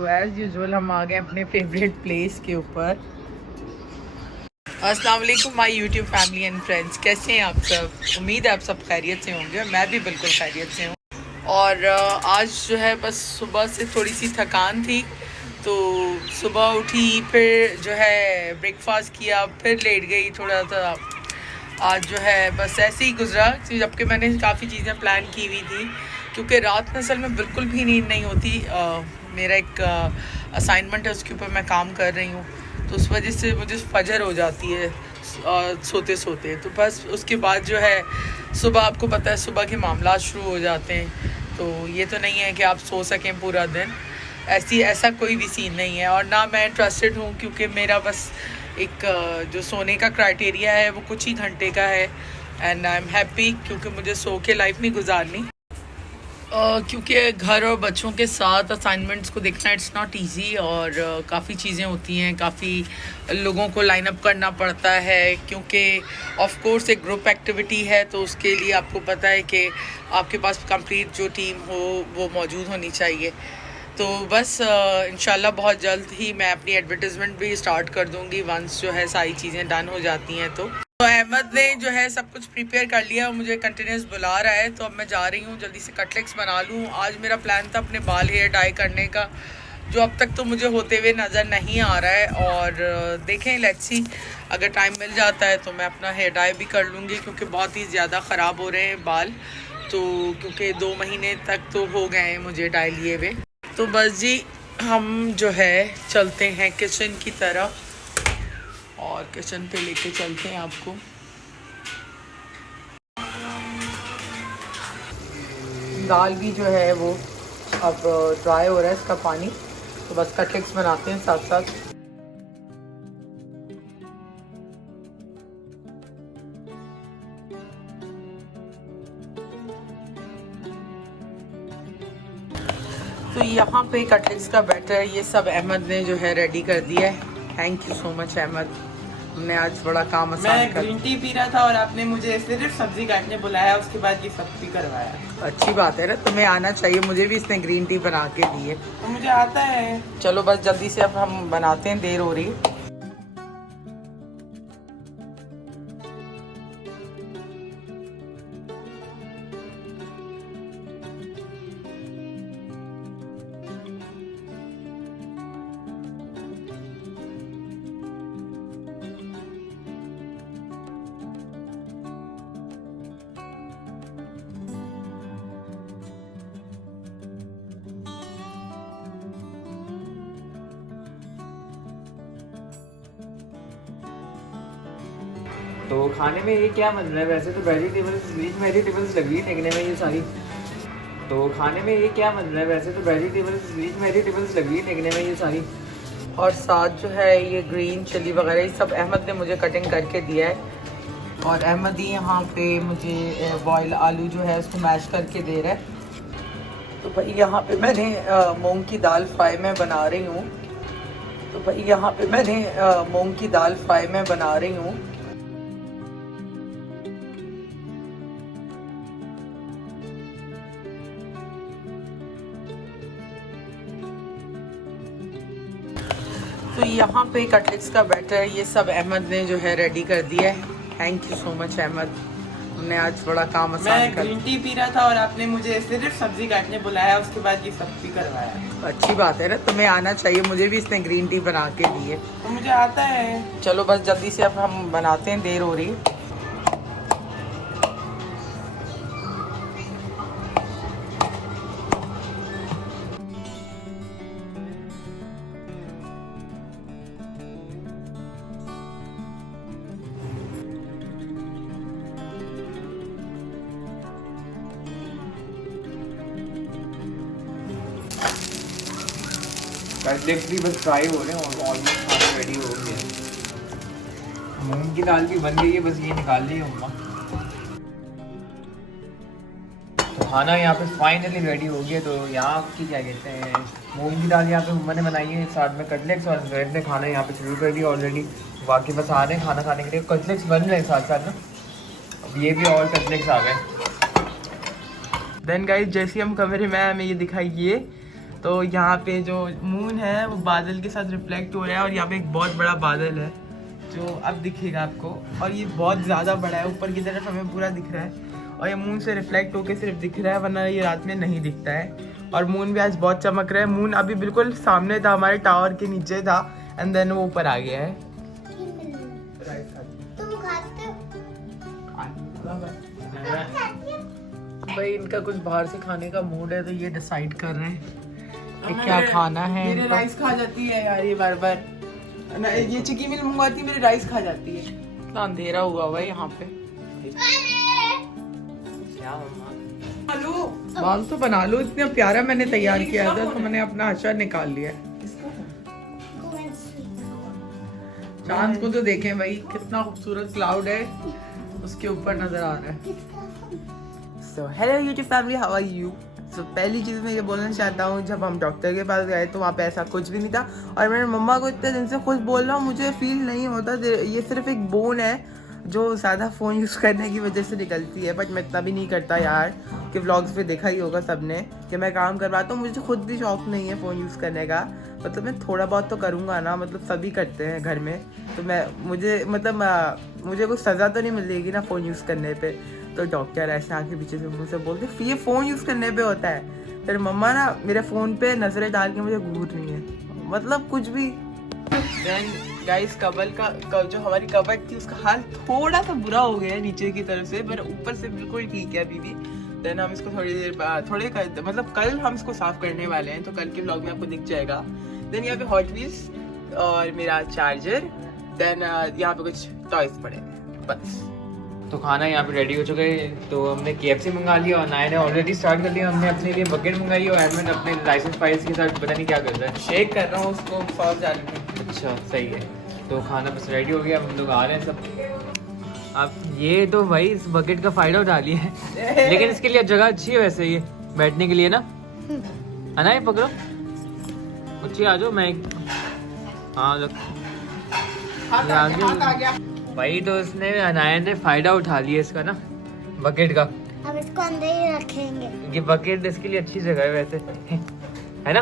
तो as usual हम आ गए अपने फेवरेट प्लेस के ऊपर। अस्सलाम वालेकुम my YouTube family and friends, कैसे हैं आप सब? उम्मीद है आप सब खैरियत से होंगे। मैं भी बिल्कुल खैरियत से हूँ। और आज जो है बस सुबह से थोड़ी सी थकान थी, तो सुबह उठी, फिर जो है ब्रेकफास्ट किया, फिर लेट गई थोड़ा सा। आज जो है बस ऐसे ही गुजरा, जबकि मैंने काफ़ी चीज़ें प्लान की हुई थी, क्योंकि रात में असल में बिल्कुल भी नींद नहीं होती। मेरा एक असाइनमेंट है, उसके ऊपर मैं काम कर रही हूँ, तो उस वजह से मुझे फजर हो जाती है सोते सोते। तो बस उसके बाद जो है सुबह, आपको पता है सुबह के मामला शुरू हो जाते हैं। तो ये तो नहीं है कि आप सो सकें पूरा दिन, ऐसा कोई भी सीन नहीं है। और ना मैं इंटरेस्टेड हूँ, क्योंकि मेरा बस एक जो सोने का क्राइटेरिया है वो कुछ ही घंटे का है। एंड आई एम हैप्पी, क्योंकि मुझे सो के लाइफ नहीं गुजारनी। क्योंकि घर और बच्चों के साथ असाइनमेंट्स को देखना इट्स नॉट इजी, और काफ़ी चीज़ें होती हैं, काफ़ी लोगों को लाइन अप करना पड़ता है, क्योंकि ऑफ कोर्स एक ग्रुप एक्टिविटी है, तो उसके लिए आपको पता है कि आपके पास कंप्लीट जो टीम हो वो मौजूद होनी चाहिए। तो बस इंशाल्लाह बहुत जल्द ही मैं अपनी एडवर्टाइजमेंट भी स्टार्ट कर दूंगी, वंस जो है सारी चीज़ें डन हो जाती हैं। तो अहमद ने जो है सब कुछ प्रिपेयर कर लिया और मुझे कंटिन्यूस बुला रहा है, तो अब मैं जा रही हूँ जल्दी से कटलेट्स बना लूँ। आज मेरा प्लान था अपने बाल हेयर डाई करने का, जो अब तक तो मुझे होते हुए नज़र नहीं आ रहा है। और देखें, लेट्स सी, अगर टाइम मिल जाता है तो मैं अपना हेयर डाई भी कर लूँगी, क्योंकि बहुत ही ज़्यादा ख़राब हो रहे हैं बाल। तो क्योंकि 2 महीने तक तो हो गए हैं मुझे डाई लिए हुए। तो बस जी, हम जो है चलते हैं किचन की तरफ, और किचन पे लेके चलते हैं आपको। दाल भी जो है वो अब ड्राई हो रहा है इसका पानी, तो बस कटलेट्स बनाते हैं साथ साथ। तो यहाँ पे कटलेट्स का बैटर ये सब अहमद ने जो है रेडी कर दिया है। Thank you so much Ahmed, हमने आज बड़ा काम आसान कर। मैं ग्रीन टी पी रहा था और आपने मुझे सिर्फ सब्जी काटने बुलाया, उसके बाद ये सब भी करवाया। अच्छी बात है ना, तुम्हें आना चाहिए, मुझे भी इसने ग्रीन टी बना के दी है। तो मुझे आता है। चलो बस जल्दी से अब हम बनाते हैं, देर हो रही है। तो खाने में ये क्या बन रहा है? वैसे तो वेजिटेबल्स ग्रीन वेजिटेबल्स लग रही है देखने में ये सारी। तो खाने में ये क्या बन रहा है? वैसे तो वेजिटेबल्स ग्रीन वेजिटेबल्स लग रही है देखने में ये सारी। और साथ जो है ये ग्रीन चिली वगैरह ये सब अहमद ने मुझे कटिंग करके दिया है। और अहमद ही यहाँ पे मुझे बॉयल आलू जो है उसको मैश करके दे रहा है। तो भाई यहाँ पे मैंने मूंग की दाल फ्राई में बना रही हूँ। तो यहाँ पे कटलेट्स का बैटर ये सब अहमद ने जो है रेडी कर दिया है। Thank you so much Ahmed, हमने आज बड़ा काम आसान मैं कर। ग्रीन टी पी रहा था और आपने मुझे सिर्फ सब्जी काटने बुलाया, उसके बाद ये सब भी करवाया। अच्छी बात है ना, तुम्हें आना चाहिए, मुझे भी इसने ग्रीन टी बना के दी है। तो मुझे आता है। चलो बस जल्दी से अब हम बनाते हैं, देर हो रही है। कटलेट्स भी बस फ्राई हो रहे हैं और ऑलमोस्ट खाना रेडी हो गया। मूंग की दाल भी बन गई है, बस ये निकाल ली है मम्मा। तो खाना यहाँ पे फाइनली रेडी हो गया। तो यहाँ की क्या कहते हैं, मूंग की दाल यहाँ पे मम्मा ने बनाई है, साथ में कटलेट्स, और जैद ने खाना यहाँ पे शुरू कर दिया ऑलरेडी। बाकी बस आ रहे हैं खाना खाने के लिए। कटलेट्स बन रहे हैं साथ साथ ना, अब ये भी और कटलेट्स आ गए। देन गाइस, जैसे हम कमरे में आए, हमें ये दिखाइए तो यहाँ पे जो मून है वो बादल के साथ रिफ्लेक्ट हो रहा है और यहाँ पे एक बहुत बड़ा बादल है जो अब दिखेगा आपको, और ये बहुत ज़्यादा बड़ा है, ऊपर की तरफ हमें पूरा दिख रहा है और ये मून से रिफ्लेक्ट होके सिर्फ दिख रहा है, वरना ये रात में नहीं दिखता है। और मून भी आज बहुत चमक रहा है। मून अभी बिल्कुल सामने था, हमारे टावर के नीचे था, एंड देन वो ऊपर आ गया है। भाई इनका कुछ बाहर से खाने का मूड है तो ये डिसाइड कर रहे हैं कि क्या खाना है। मेरे राइस खा जाती है यार ये बार बार, ये चिकी मिल मंगवाती है, मेरे राइस खा जाती है। इतना अंधेरा हुआ हुआ है यहाँ पे। बाल तो बना लो, इतना प्यारा मैंने तैयार किया था तो मैंने अपना अचार निकाल लिया। चांद को तो देखें भाई, कितना खूबसूरत क्लाउड है उसके ऊपर नजर आ रहा है। So, hello YouTube family, how are you? So, पहली चीज़ मैं ये बोलना चाहता हूँ, जब हम डॉक्टर के पास गए तो वहाँ पे ऐसा कुछ भी नहीं था, और मैंने मम्मा को इतने दिन से खुद बोल रहा हूँ, मुझे फील नहीं होता, ये सिर्फ एक बोन है जो ज़्यादा फ़ोन यूज़ करने की वजह से निकलती है। बट मैं इतना भी नहीं करता यार, कि व्लॉग्स पे देखा ही होगा सबने कि मैं काम करवाता हूँ, मुझे खुद भी शौक नहीं है फ़ोन यूज़ करने का। मतलब मैं थोड़ा बहुत तो करूँगा ना, मतलब सभी करते हैं घर में, तो मुझे कोई सज़ा तो नहीं मिलेगी ना फ़ोन यूज़ करने पे। तो डॉक्टर ऐसे आके पीछे से मुझसे बोलते ये फ़ोन यूज़ करने पे होता है। फिर मम्मा ना मेरे फ़ोन पे नज़रें डाल के मुझे घूर रही है, मतलब कुछ भी। देन गाइस जो हमारी कबर्ड थी उसका हाल थोड़ा सा बुरा हो गया है नीचे की तरफ से, पर ऊपर से बिल्कुल ठीक है अभी भी। देन हम इसको थोड़ी देर बाद मतलब कल हम इसको साफ़ करने वाले हैं, तो कल के व्लॉग में आपको दिख जाएगा। देन यहाँ पे हॉट व्हील्स और मेरा चार्जर, देन यहाँ पे कुछ टॉयज पड़े हैं बस। तो खाना यहाँ पे रेडी हो चुका है, तो हमने KFC मंगा लिया और नाया ने ऑलरेडी स्टार्ट कर दिया। हमने अपने लिए बकेट मंगाई और एडमिन अपने लाइसेंस फाइल्स के साथ पता नहीं क्या कर रहा है, शेक कर रहा हूँ उसको सॉस डाल के। अच्छा सही है। तो खाना बस रेडी हो गया, हम लोग आ रहे हैं सब। अब ये तो भाई इस बकेट का फ़ायदा उठा लिया है, लेकिन इसके लिए जगह अच्छी है वैसे ये बैठने के लिए ना, है ना? ये पकड़ो अच्छी, आ जाओ। मैं हाँ आ गया भाई, तो इसने अनाया ने फ़ायदा उठा लिया इसका ना, बकेट का। अब इसको अंदर ही रखेंगे। ये बकेट इसके लिए अच्छी जगह है वैसे, है ना?